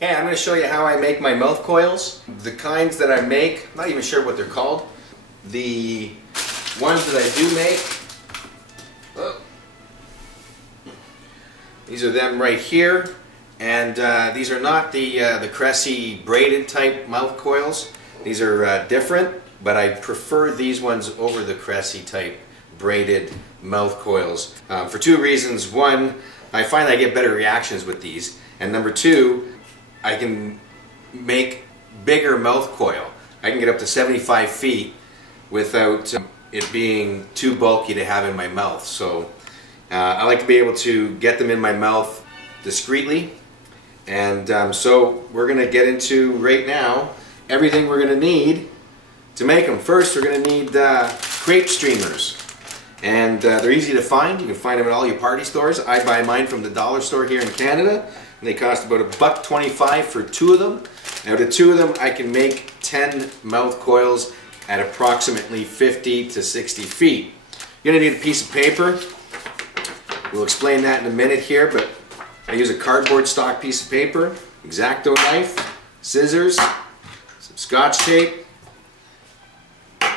Hey, I'm going to show you how I make my mouth coils. The kinds that I make, I'm not even sure what they're called. The ones that I do make, these are them right here. And these are not the Cressy braided type mouth coils. These are different, but I prefer these ones over the Cressy type braided mouth coils for two reasons. One, I find I get better reactions with these, and number two, I can make bigger mouth coil. I can get up to 75 feet without it being too bulky to have in my mouth. So I like to be able to get them in my mouth discreetly. And so we're going to get into right now everything we're going to need to make them. First, we're going to need crepe streamers. And they're easy to find. You can find them at all your party stores. I buy mine from the dollar store here in Canada. And they cost about $1.25 for two of them. Now, the two of them, I can make 10 mouth coils at approximately 50 to 60 feet. You're going to need a piece of paper. We'll explain that in a minute here, but I use a cardboard stock piece of paper, X-Acto knife, scissors, some Scotch tape,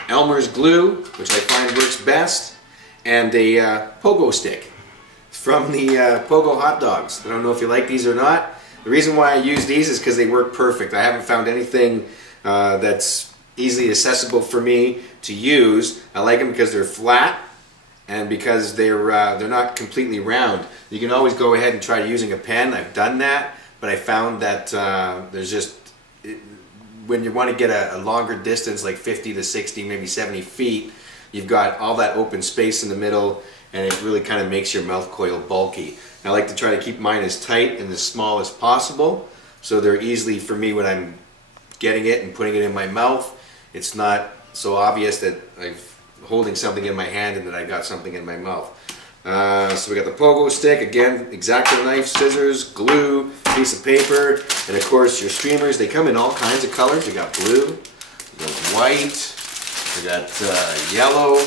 Elmer's glue, which I find works best, and a pogo stick from the Pogo hot dogs. I don't know if you like these or not. The reason why I use these is because they work perfect. I haven't found anything that's easily accessible for me to use. I like them because they're flat and because they're not completely round. You can always go ahead and try using a pen. I've done that, but I found that there's just, when you want to get a longer distance, like 50 to 60, maybe 70 feet, you've got all that open space in the middle, and it really kind of makes your mouth coil bulky. I like to try to keep mine as tight and as small as possible, so they're easily, for me, when I'm getting it and putting it in my mouth, it's not so obvious that I'm holding something in my hand and that I got something in my mouth. So we got the pogo stick, again, X-Acto knife, scissors, glue, piece of paper, and of course your streamers. They come in all kinds of colors. We got blue, we got white, we got yellow,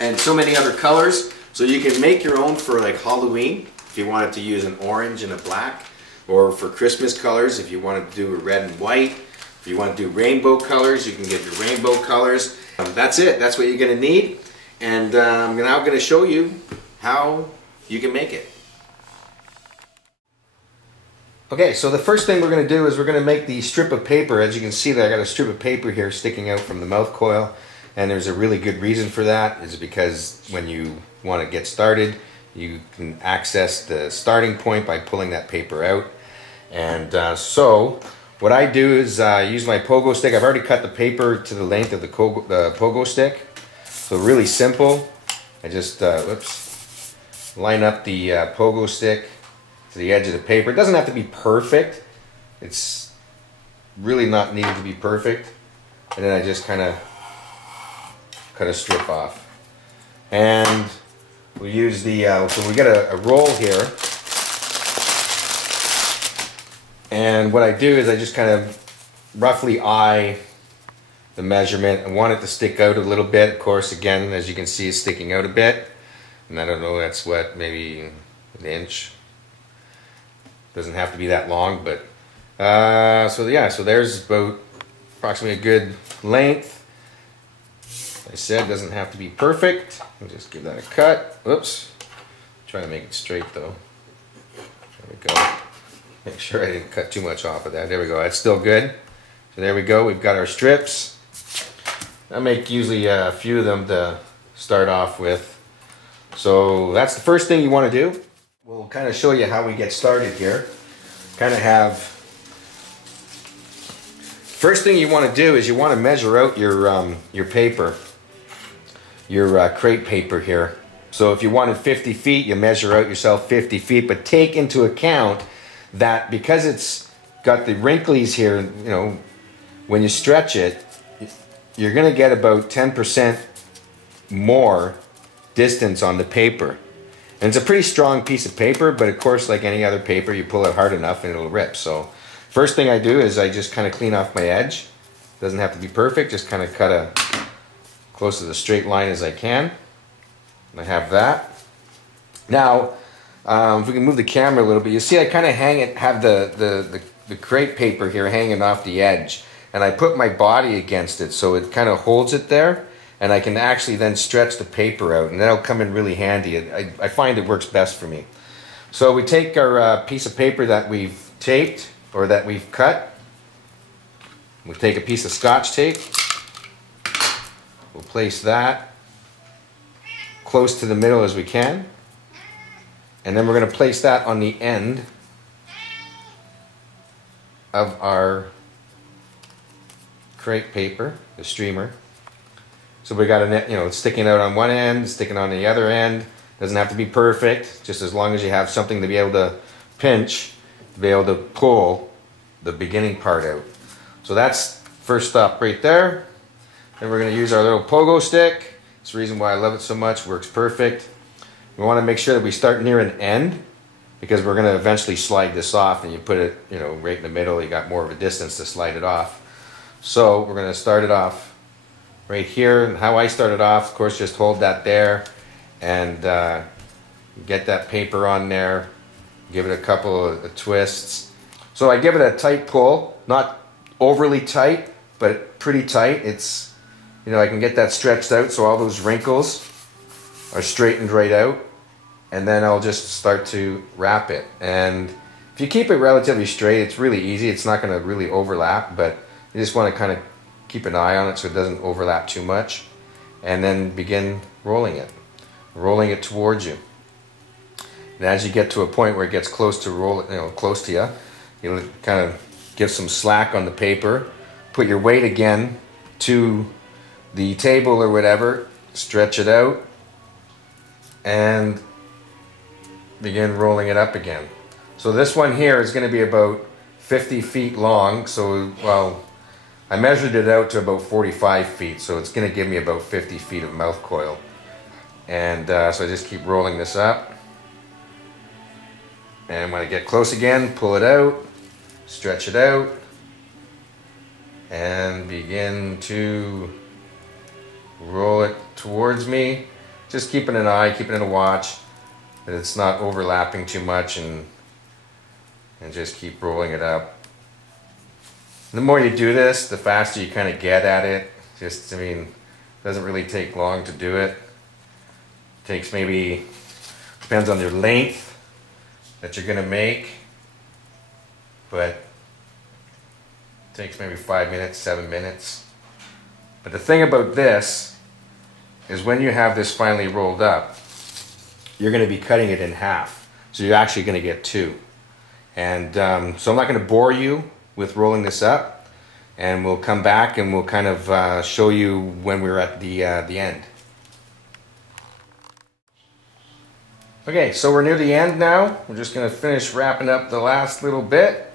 and so many other colors. So you can make your own for like Halloween if you wanted to use an orange and a black, or for Christmas colors if you wanted to do a red and white. If you want to do rainbow colors, you can get your rainbow colors. That's it. That's what you're going to need. And I'm now going to show you how you can make it. Okay, so the first thing we're going to do is we're going to make the strip of paper. As you can see, that I got a strip of paper here sticking out from the mouth coil, and there's a really good reason for that. Is because when you want to get started, you can access the starting point by pulling that paper out. And so what I do is use my pogo stick. I've already cut the paper to the length of the pogo stick. So really simple. I just line up the pogo stick to the edge of the paper. It doesn't have to be perfect. It's really not needed to be perfect. And then I just kind of cut a strip off. And we use the, so we got a roll here. And what I do is I just kind of roughly eye the measurement. I want it to stick out a little bit. Of course, again, as you can see, it's sticking out a bit. And I don't know, that's what, maybe an inch. Doesn't have to be that long, but so yeah, so there's about approximately a good length. Like I said, doesn't have to be perfect. I'll just give that a cut. Whoops. Try to make it straight though. There we go. Make sure I didn't cut too much off of that. There we go. That's still good. So there we go. We've got our strips. I make usually a few of them to start off with. So that's the first thing you want to do. We'll kind of show you how we get started here. Kind of have, first thing you want to do is you want to measure out your paper, your crepe paper here. So if you wanted 50 feet, you measure out yourself 50 feet, but take into account that because it's got the wrinklies here, you know, when you stretch it, you're going to get about 10% more distance on the paper. And it's a pretty strong piece of paper, but of course, like any other paper, you pull it hard enough and it'll rip. So first thing I do is I just kind of clean off my edge. Doesn't have to be perfect, just kind of cut a close to the straight line as I can. And I have that. Now, if we can move the camera a little bit, you see I kind of have the the crepe paper here hanging off the edge, and I put my body against it so it kind of holds it there, and I can actually then stretch the paper out, and that'll come in really handy. I find it works best for me. So we take our piece of paper that we've taped, or that we've cut. We'll take a piece of Scotch tape. We'll place that close to the middle as we can. And then we're going to place that on the end of our crepe paper, the streamer. So we got a net, it's sticking out on one end, sticking on the other end. Doesn't have to be perfect, just as long as you have something to be able to pinch, to be able to pull the beginning part out. So that's first stop right there. Then we're going to use our little pogo stick. It's the reason why I love it so much. Works perfect. We want to make sure that we start near an end, because we're going to eventually slide this off, and you put it right in the middle. You got more of a distance to slide it off. So we're going to start it off right here. And how I start it off, of course, just hold that there and get that paper on there. Give it a couple of twists. So I give it a tight pull, not overly tight, but pretty tight. It's, I can get that stretched out so all those wrinkles are straightened right out, and then I'll just start to wrap it. And if you keep it relatively straight, it's really easy. It's not going to really overlap, but you just want to kind of keep an eye on it so it doesn't overlap too much, and then begin rolling it towards you. And as you get to a point where it gets close to close to you, you kind of give some slack on the paper, put your weight again to the table or whatever, stretch it out, and begin rolling it up again. So this one here is going to be about 50 feet long. So, well, I measured it out to about 45 feet, so it's going to give me about 50 feet of Mouthcoil. And so I just keep rolling this up. And when I get close again, pull it out, stretch it out, and begin to roll it towards me. Just keeping an eye, keeping a watch that it's not overlapping too much, and just keep rolling it up. The more you do this, the faster you kind of get at it. It doesn't really take long to do it. It takes maybe, depends on your length that you're going to make, but it takes maybe 5 minutes, 7 minutes. But the thing about this is when you have this finally rolled up, you're going to be cutting it in half. So you're actually going to get two. And so I'm not going to bore you with rolling this up, and we'll come back and we'll kind of show you when we're at the end. Okay, so we're near the end now. We're just going to finish wrapping up the last little bit.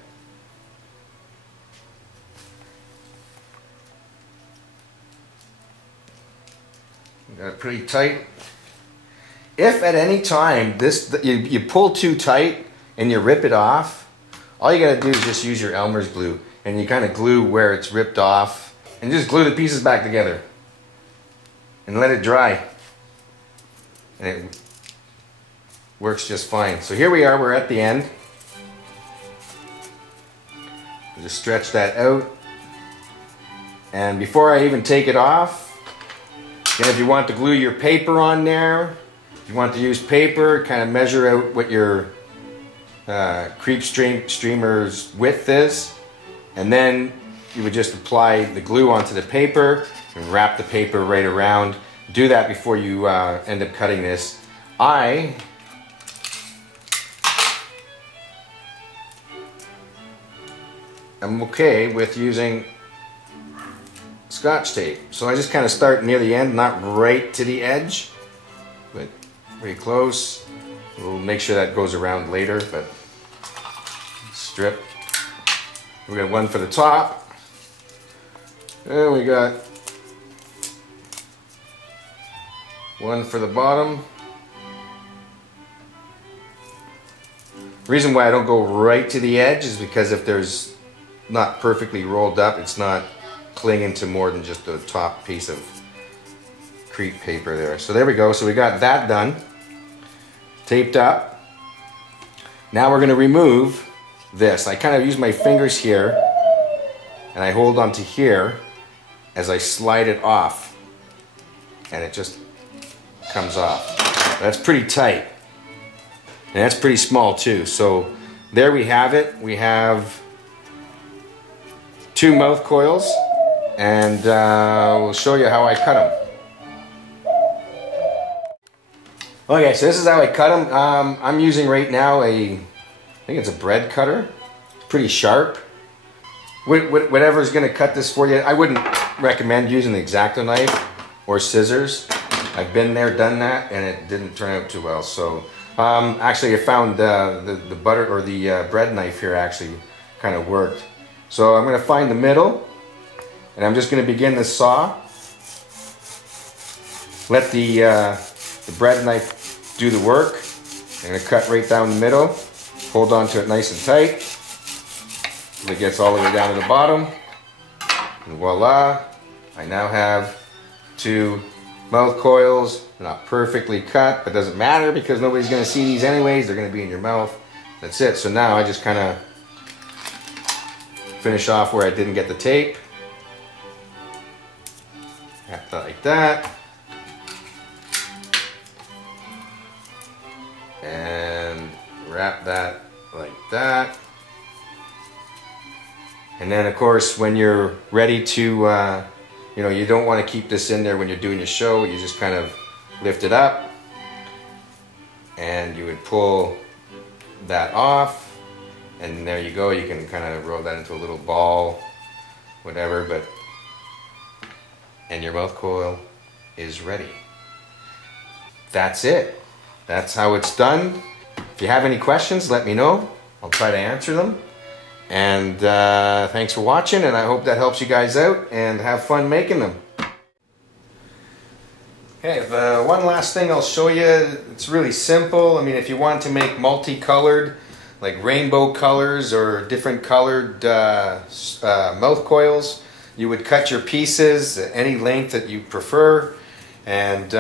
Got it pretty tight. If at any time you pull too tight and you rip it off, all you got to do is just use your Elmer's glue, and you kind of glue where it's ripped off, and just glue the pieces back together and let it dry, and it works just fine. So here we are, we're at the end. Just stretch that out, and before I even take it off, again, if you want to glue your paper on there, if you want to use paper, kind of measure out what your crepe streamer's width is, and then you would just apply the glue onto the paper and wrap the paper right around. Do that before you end up cutting this. I am okay with using Scotch tape. So I just kind of start near the end, not right to the edge, but pretty close. We'll make sure that goes around later, but strip. We got one for the top, and we got one for the bottom. The reason why I don't go right to the edge is because if there's not perfectly rolled up, it's not clinging to more than just the top piece of crepe paper there. So there we go. So we got that done, taped up. Now we're going to remove this. I kind of use my fingers here and I hold onto here as I slide it off, and it just comes off. That's pretty tight, and that's pretty small too. So there we have it. We have 2 mouth coils, and we'll show you how I cut them. Okay, so this is how I cut them. I'm using right now I think it's a bread cutter. It's pretty sharp. Whatever is going to cut this for you. I wouldn't recommend using the X-Acto knife or scissors. I've been there, done that, and it didn't turn out too well. So actually I found the butter or the bread knife here actually kind of worked. So I'm going to find the middle, and I'm just going to begin the saw. Let the bread knife do the work. I'm going to cut right down the middle. Hold on to it nice and tight. It gets all the way down to the bottom, and voila, I now have 2 mouth coils. They're not perfectly cut, but it doesn't matter because nobody's going to see these anyways. They're going to be in your mouth. That's it. So now I just kind of finish off where I didn't get the tape. Wrap that like that, and wrap that like that. And then of course when you're ready to, you know, you don't want to keep this in there when you're doing your show. You just kind of lift it up and you would pull that off, and there you go. You can kind of roll that into a little ball, whatever, and your mouth coil is ready. That's it. That's how it's done. If you have any questions, let me know. I'll try to answer them. And thanks for watching, and I hope that helps you guys out, and have fun making them. Okay, one last thing I'll show you. It's really simple. I mean, if you want to make multicolored, like rainbow colors or different colored mouth coils, you would cut your pieces at any length that you prefer. And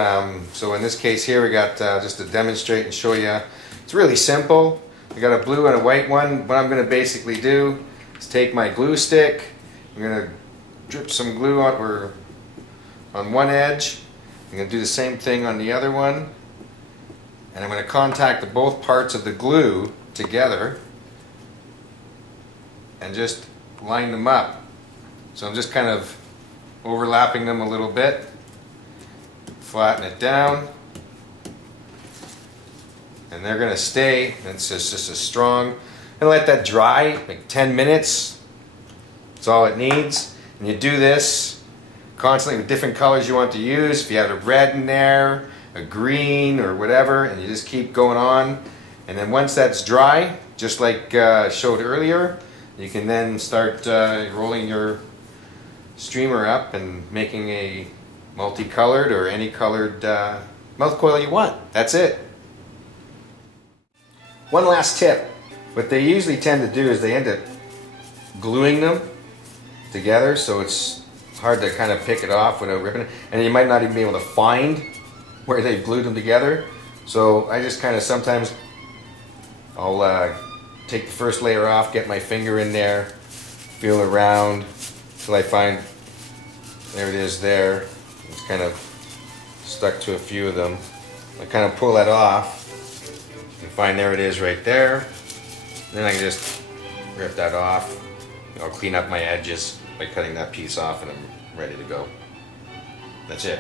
so in this case here, we got just to demonstrate and show you, it's really simple. I got a blue and a white one. What I'm going to basically do is take my glue stick. I'm going to drip some glue on one edge. I'm going to do the same thing on the other one. And I'm going to contact both parts of the glue together and just line them up. So I'm just kind of overlapping them a little bit. Flatten it down. And they're going to stay. It's just as strong. And let that dry like 10 minutes. That's all it needs. And you do this constantly with different colors you want to use. If you have a red in there, a green or whatever, and you just keep going on. And then once that's dry, just like I showed earlier, you can then start rolling your streamer up and making a multicolored or any colored mouth coil you want. That's it. One last tip. What they usually tend to do is they end up gluing them together, so it's hard to kind of pick it off without ripping it, and you might not even be able to find where they've glued them together. So I just kind of sometimes I'll take the first layer off, get my finger in there, feel around till I find, there it is there. It's kind of stuck to a few of them. I kind of pull that off and find there it is right there. Then I can just rip that off. I'll clean up my edges by cutting that piece off, and I'm ready to go. That's it.